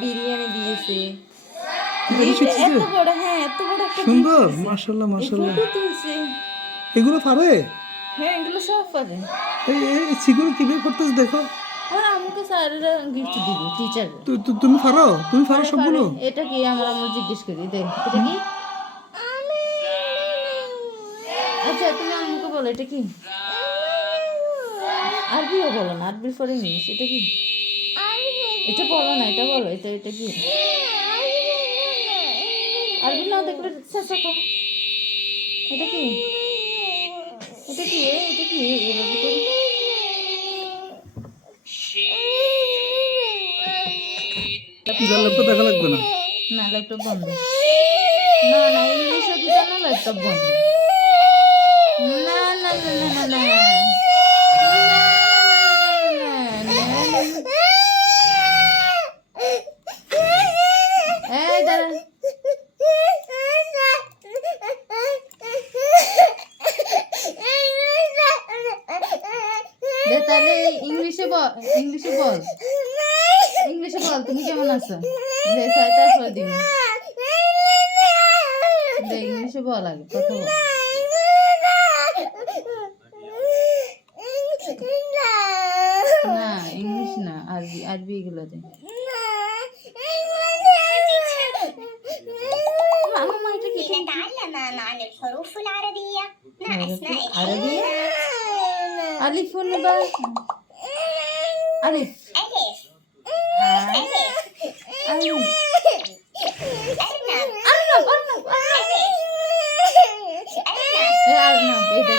বিরিয়ানি দিয়েছে দেখি শিখছিস এত বড়, হ্যাঁ এত বড় একটা সুন্দর মাশাআল্লাহ মাশাআল্লাহ ফটো তুলছে। এগুলো পারে হ্যাঁ এগুলো সব পারে। এই সিগুলো কিভাবে করতেছ দেখো আর আমাকে স্যারেরা গিফট দিবে, টিচার। তুমি পারো সবগুলো এটা কি আমার আম্মু জিজ্ঞেস করি, দেখ এটা কি। আচ্ছা তুমি আম্মুকে বলো এটা কি। আরবিও বলো না, আরবির পরে ইংলিশ। এটা কি, এটা বলো না, এটা বলো, এটা কি। আরবি না দেখলে চেষ্টা করো। এটা কি, এটা কি, এটা কি এভাবে করি। ল্যাপটপ দেখা লাগবে না না ল্যাপটপ বন্ধ। না না ইংলিশও দিতে না, ল্যাপটপ বন্ধ। না না না না না না এই দাঁড়া। তাহলে ইংলিশে বল, ইংলিশে বল, ইংলিশে বল তুমি কেমন আছো। তারপরে দিব। ইংলিশে বল, আগে কথা বল। না ইংলিশ না, আরবি, আরবি এগুলো দে। ماما এটা কি? نتعلم عن الحروف العربية مع أسمائها. عربية؟ ألف ولا باء؟ ألف. ألف. ألف. ألف. أرنب. أرنب. إيه أرنب؟ إيه ده؟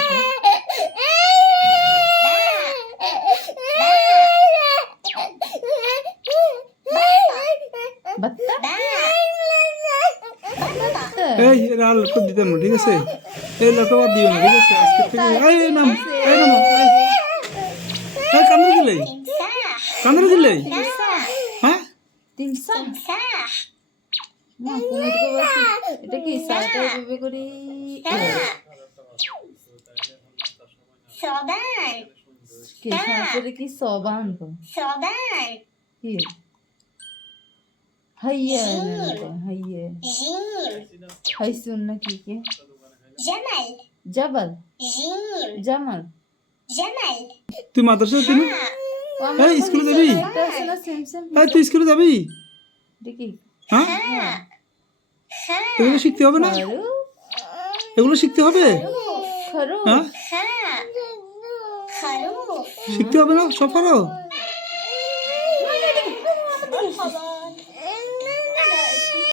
بطة. এই ল্যাপটপ দিতাম না ঠিক আছে এই ল্যাপটপ আর দিও না ঠিক আছে আজকে থেকে এই নাম কান্দরে দিলে হ্যাঁ تمساح. মা কমেন্ট করে বলছি এটা কি সাইটা এভাবে করি। ثعبان. কি সাইটা কি সবান ثعبان. কি হাইয়া হাইয়া جيم. হাইসুন না কি কি جمل. জবল جيم. জামাল। جمل. তুই মাদ্রাসা দিবি এই স্কুলে যাবি এই তুই স্কুলে যাবি দেখি হ্যাঁ خاء. এগুলো শিখতে হবে না এগুলো শিখতে হবে খরু হ্যাঁ خاء. خروف. শিখতে হবে না সব পারো